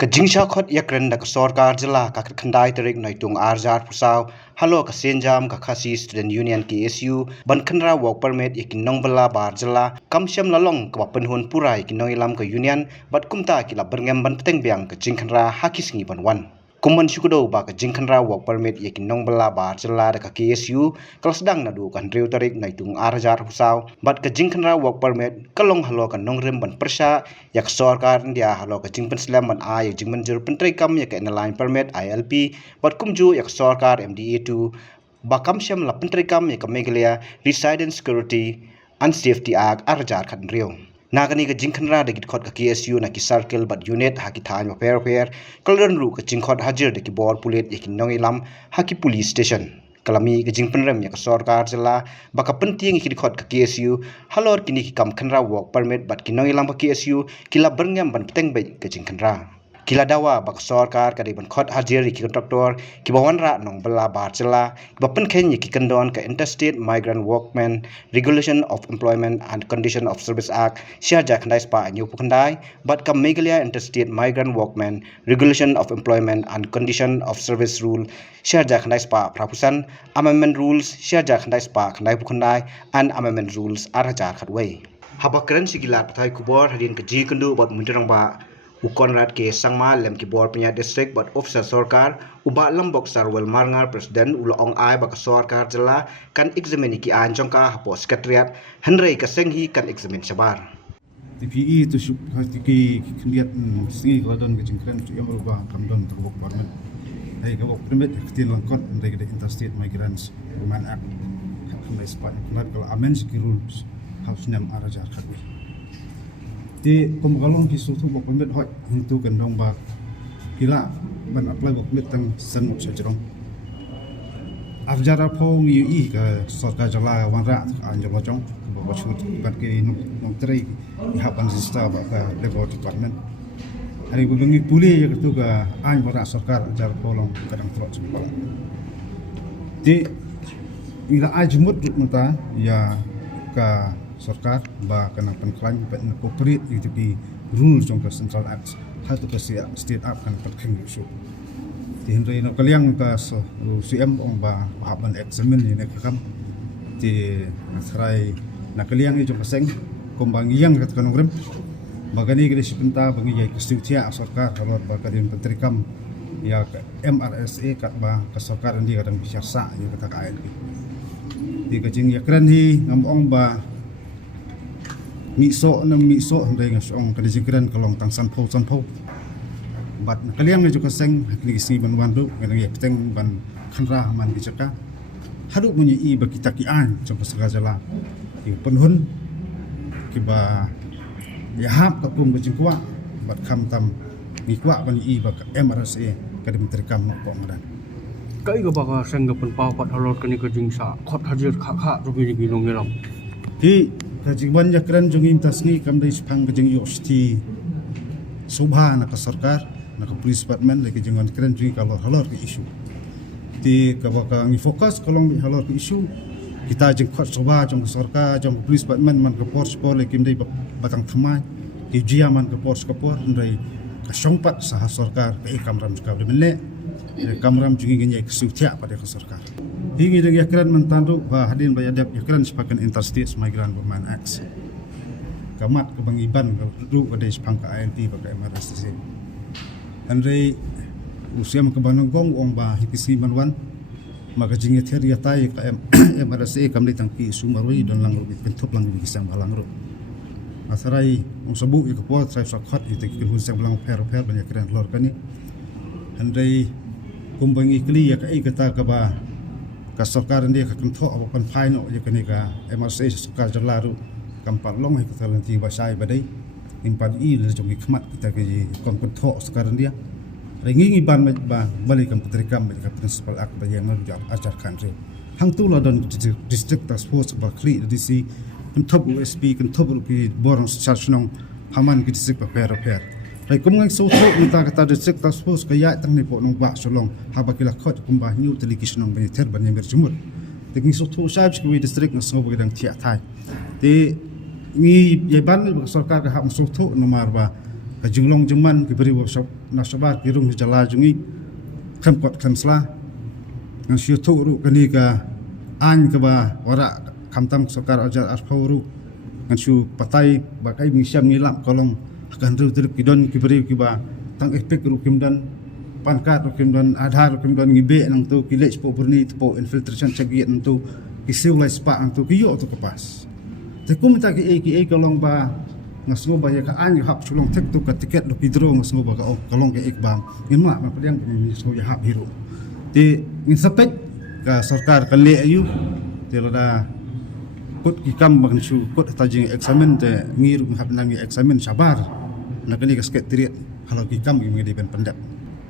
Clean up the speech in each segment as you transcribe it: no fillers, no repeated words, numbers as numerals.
Kajingsa khot yakren dak sorkar jela ka khandai tarik naitung arjar pusau halo ka senjam ka khasi student union KSU ban khandra work permit yakin nongbala bar jela kamsyam lalong ka penhun purai ki noilam ka union bat kumta ki la berngem ban peteng biang ka jingkhandra hakisngi ban wan Kuman syukudo ba ka jingkhandra work permit yakin nongbala bar jela dak ka KSU kelasdang nadu kan riu tarik naitung arjar pusau bat ka jingkhandra work permit kalong halo ka nongrem ban persa yak sorkar India halo ka jingpen slam ban a yak jingmen jur pentrai kam yak line permit ILP bat kumju yak sorkar MDA2 bakam syam la pentrai kam yak Meghalaya Resident Security and Safety Act arjar khan rio Nagani ka jingkhanra de khot ka KSU na ki circle but unit haki than pair kalran ru ka jingkhot hajir de ki bor pulit yakin nongilam haki police station kalami ke jingpen rem ya sorkar jela baka penting ki khot ka KSU halor kini ki kam khanra work permit bat ki nongilam ka KSU kila berngam ban peteng bai ke jingkhanra kila dawa bak sorkar ka ban khot hajir ki contractor ki bawan ra nong bala bar jela ba pen khen ki kandon ka interstate migrant workmen regulation of employment and condition of service act share ja khandai spa new pukhandai but ka Meghalaya interstate migrant workmen regulation of employment and condition of service rule share ja khandai spa prapusan amendment rules share ja khandai spa khandai pukhandai and amendment rules arajar khatwei habakran sigilat pathai kubor hadin ka ji kundu bot muntirang ba Ukonrat ke sangma lem ki bor penya district but officer sorkar uba lambok sarwel marngar president ulong ai bak sorkar jela kan examine ki an jongka hapo secretariat henrei ka senghi kan examine sabar TPE tu ki lihat singi kladon ke jingkran tu yang berubah kamdon terbuk parlimen ai ka bok permit ketin langkot dari interstate migrants women act khamai spa kulat kalau amen security rules harus nam arajar khatwi di komgalong kisu tu bok permit hot untuk gendong ba kila ban apply bok permit tang sen sejrong arjara phong yi ka sorkar jala wanra anjalo jong bok chut ban ke nong trei hapan sista ba ka labor department hari bengi puli ya tu ka an bara sorkar jar polong kadang trot sebal di ila ajmut muta ya ka sorkar ba kana penklan pen corporate itu di rules jong ka central acts hal tu ka state up kan perkheng isu di hendrai no kaliang ka so CM ong ba haban examen ni nak kam di nasrai na kaliang ni jong seng kombang yang kat kanong rem bagani gede sipenta bangi yai kestutia sorkar kalau ba kadin pentrikam ya MRSA kat ba ka sorkar ndi kadang biasa ya kata ka ILP di kajing ya kran hi ngamong ba miso hendai ngasong kadijikran kalong tang sanpau bat kaliang ni juga seng ni si ban wandu kadang ya peteng ban khanra man bijaka hadu munyi i ba kita ki an jong segala i penhun kiba ya hap ka pum bajing kwa bat kham tam ni kwa ban i ba MRSA kadem terkam po ngadan kai ga baka seng ga pen pau pat halot kani ka jingsa khot hajir kha rubi ni nong ngelam hi kajiban yakran jongim tasni kam dai spang ka jing yosti subha na ka sarkar na ka police department le ka jingon kran jing ka halor ki isu ti ka baka ngi fokus kolong bi halor ki isu kita jing khot subha jong sarkar jong police department man ka por spor le kim dai batang thamai ki jia man ka por ndai ka songpat sah sarkar ka kamram ka de mele kamram jing ngi kesutia pada ka sarkar hingi dengan yakran mentandu ba hadin ba yadap yakran sepakan interstate migrant women acts kamat kebangiban du pada sepangka ILP pakai MRSC andai usia kebanongong ong ba hikisi manwan maka jingit heri yatai ka MRSC kamli tangki sumarwi don lang rubi pentup lang rubi kisang balang ru asarai ong sabu ikapot trai sakhat itu kin hunsang balang per banyak keren lor kani andai kumbangi kli ya kai kata ka ba ka sarkar ndi ka kentho apan final ya kani ka MRSA sarkar jalaru kampat long hai ka lanti basai badai impan i le jong khmat kita ke kom kentho sarkar ndi ringi ban ba balik kam petrikam ba principal ak ba yang ngar ajar kan re hang tu la don district task force ba kli DC kentho USP kentho ki borong charge haman ki district pa per Rai kumang so tho kita kata district task force kaya tang ni po nong ba solong habakila khot kumba new television nong beniter banyak berjumur Teking so tho sabs ki district na so bagdang tia thai te ni ye ban sorkar ka ham so tho nomar ba kajinglong jeman kiberi workshop nasabar kirung jala jungi kemkot kemsla ngan syutu ru kani ka an ke ba ora kamtam sokar ajar arfau ru ngan syu patai bakai misiam nilap kolong akan ru terip kidon kiberi kiba tang efek ru kimdan pankat ru kimdan adhar ru kimdan ngibe nang tu kilej po burni po infiltration cegit nang tu kisiu lai spa nang tu kiyo tu kepas te kum ta ki kolong ba ngasngo ba ya ka an hap chulong tek tu ka tiket lu pidro ngasngo ba ka kolong ke ikbam ngima ma padiang ni so ya hap hiro ti ngin sapet ka sarkar ka le ayu te lada kut ki kam bang su kut tajing eksamen te ngir hap nangi eksamen sabar na kali ka sket triet kalau ki kam ngi di pen pendak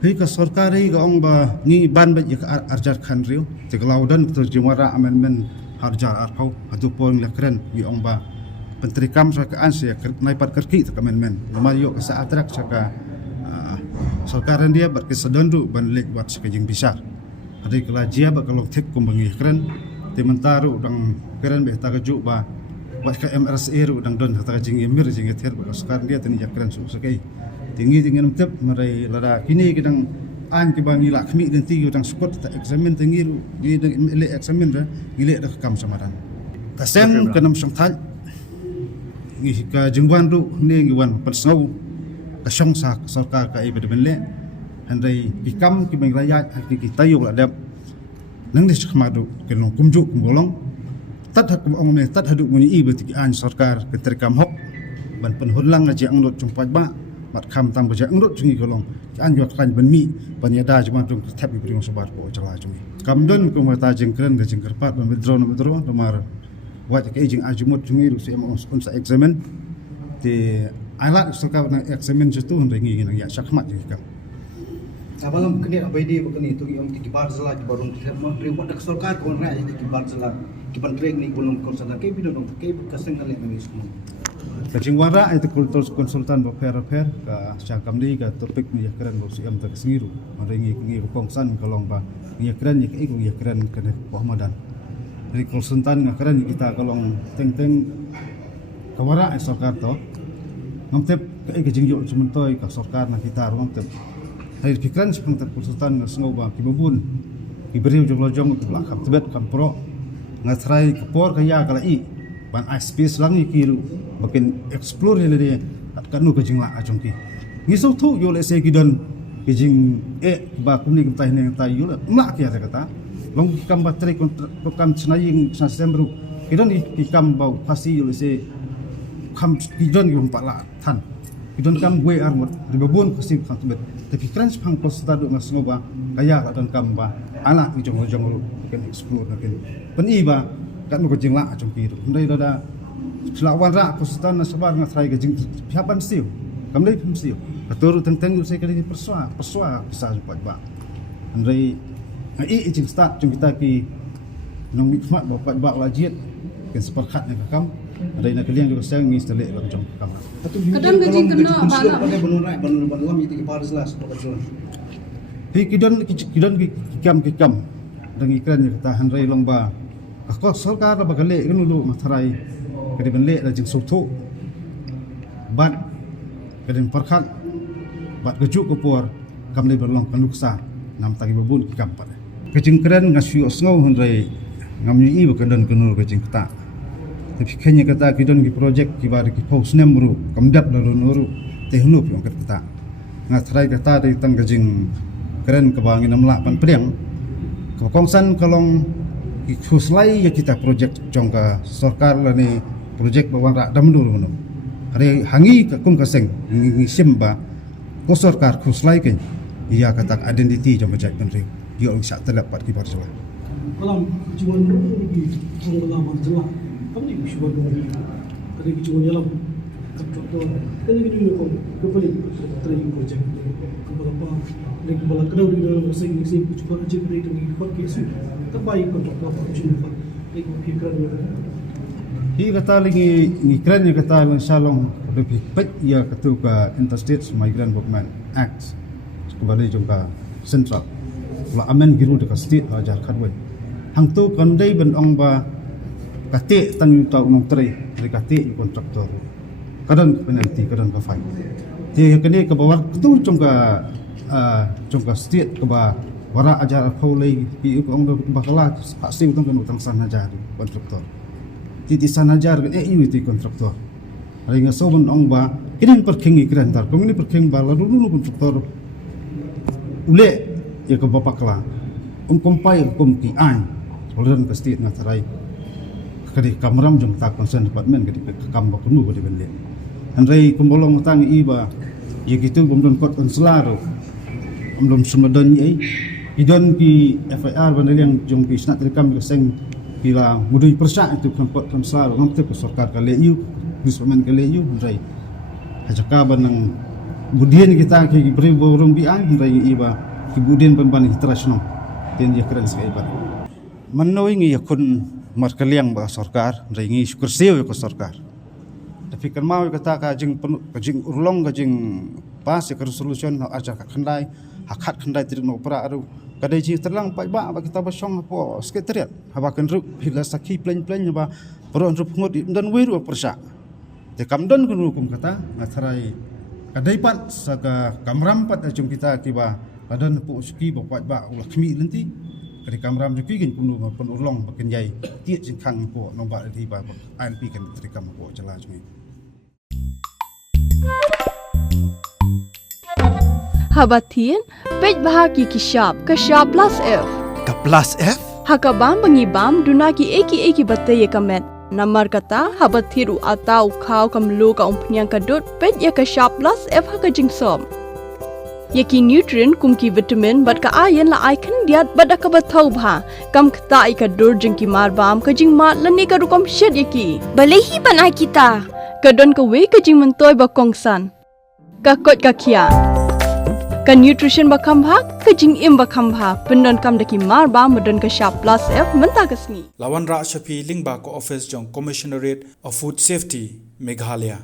he ka sarkar ri ga ong ba ngi ban ba ya ka arjar khan riu te klaudan terjemara amendment harjar arpau adu pon lekren wi ong ba Menteri Kam saka ansia naipat kerki tak men lamayo sa atrak saka sarkaran dia berkesedandu ban lek buat sekejing besar ada kala jia ba kalau tek kumbangi keren tementaru dang keren be ta kaju ba buat ka MRSA ru dang don ta kajing emir jing ether ba sekarang dia tani keren su sakai tinggi dengan tep marai lada kini kedang an ke bangi lak mi dan tiga dang skot ta eksamen tinggi ru di le eksamen ra gile dak kam samaran tasem kenam sangthal ngi ka jengwan ru ne ngi wan persau ka song sa sarkar ka ibe ben le handai ikam ki beng raya ki tayu la dap nang dis khmadu ke long kumju kumbolong tat hak ong me tat hadu muni ibe ti an sarkar ke terkam hok ban pen hodlang aja angrot jumpat ba mat kham tam baja angrot jungi kolong an yok kan ben mi ban yada juma tung thap ibe ring sobar po jala jungi kamdon ko mata jengkren ga jengkerpat ban bedro nomar buat ke ijing ajumut jungi ru se mo sa examen ti ala sarkar na examen jutu ngi ngi ya sakmat ji kam Abalam kini apa ide bukan itu yang dikibar salah di barung ribuan dak sarkar kon ra dikibar salah kiban treng ni gunung konsultan ke bidon ke kaseng kali ngi semua kajing wara itu kultur konsultan ba fair ka syakam ni ka topik ni keren bo siam ta sengiru maringi ngi kongsan kolong ba ngi keren ni ke keren kene Muhammadan dari konsultan ngakran kita kolong teng-teng kawara sarkar to ngomtep ke jingjok sementoy ka sarkar na kita ngomtep hari pikiran sepeng konsultan sengoba kibubun kiberiu jong-jong ke belakang tebet kan pro ngatrai kepor kaya kala i ban space langi kiru makin explore ni dia kanu ke jingla ajong ki ngisau tu yo le se kidon kijing ba kumni kumtai ne tai yo mla kia kata long kikam bateri program senaying sa September kidon kikam bau pasti yo le se kam kidon yo pala tan kidon kam gue armut ribabun pasti kan tebet tapi keren sepang konsultan do ngasngoba kaya dan kam ba anak jong-jong lu kan explore kan peniba kan ko jingla ajong kiru ndai dada selawan ra konsultan na sabar ngatrai ke jing siapan siu kamdai pum siu atur teng-teng saya kali persua bisa cepat ba ndai ai jing start jong kita ki nong mikmat bapak ba lajiat kan seperkat ne kam ada nak kalian juga saya ngis telek lah jong kam kadang gajing kena bala pakai benurai benuram itu kipar jelas betul kidon kikam dan ikran ni kata handrai longba aku sarkar ba gale kan dulu matharai kadi benle la jing soto bat kadi perkhat bat gejuk kopor kam le berlong kanuksa nam tagi babun kikam pat kejing keren ngasyu osngau handrai ngamni i ba kedon kenul kejing kata tapi kenya kata kidon ki project ki bar ki post nemru kamdap daru nuru tehnu pi angkat kata ngatrai kata dari tang kejing keren kebangin namla pan pedang kongsan kalong khuslai ya kita projek jongka sarkar lani projek bawang rak dam dulu ngono hari hangi ka kum kaseng ngisim ba ko sarkar khuslai ken iya kata identity jom projek penri dia orang sak terdapat di barjala kalau cuma di tengah barjala kami ni cuma kali cuma dalam kapten kali ni ko kembali training projek apa lagi bala kedau di dalam sing cuba aja beri dengan kuat kesu terbaik untuk apa cuma lagi pikiran hi kata lagi ngikran ni kata salong lebih pet ya ketua Interstate Migrant Movement Act kembali jongka central la amen giru dekat state ajar kadwen hang tu kandai ben ong ba kate tang ta umong tre de kate kontraktor kadang penalti kadang ka fine Thì cái này cái bảo tu trong cái state cái bảo wara ajar paulai ki ông được bakala hasil tong kan utang sanajar kontraktor. Ti sanajar ke EU ti kontraktor. Hari ngasoban ong ba kini perking ikran tar. Kami ni perking ba lalu kontraktor ule ya ke bapakla. Kompai ki an. Solan ke state na tarai. Kadi kamram jong ta concern department kadi kam ba kunu kadi bende. Andai kumbolong utang iba ya gitu bomdon kot konsular. Omdom sumadan ai idon ki FIR bandar yang jom ki snat rekam ke seng kila mudui persa itu kampot kamsal ngam te sarkar ka leu dispamen ka leu rai hajaka banang budian kita ki beri borong bi an rai iba ki budian ban international ten ya keren sekali ba manoi ngi yakun markaliang ba sarkar rai ngi syukur seo ko sarkar tapi kan mau kata ka jing urlong ka jing pas ke resolution aja ka khandai hakat khandai tidak no pra aru kadai ji terlang pai ba kita basong apa sekretariat haba kan ru hila sakhi plan ba peron ru ngot dan wiru persa te kamdon kun hukum kata ngasarai kadai pat saka kamram pat ajum kita tiba badan pu ski ba ba ulah khmi lenti kadai kamram juki gin kun pun urlong bakin jai tiet jing khang po nomba di ba ANP kan terikam po jala jmi Habatin, pej bahagi kishap, kashap plus F. Ka plus F? Hakabam bangibam duna ki eki batai ye kamet. Namar kata habatiru atau kau kamlu ka umpnyang kadut pej ye kashap plus F haka jingsom. Yaki nutrient kum ki vitamin bat ka ayan la icon diat bat ka batau bha. Kam kata ika dur jingki marbam ka jing mat lani ka rukom shed yaki. Balehi banai kita. Kadon ka we ka jing mentoy ba kongsan. Ka kot ka kia. Ka nutrition bakam bha ka jing im bakam bha pendon kam daki mar ba modon ka sharp plus F menta ka sngi Lawan Ra Shafi Lingba ko office jong Commissionerate of Food Safety Meghalaya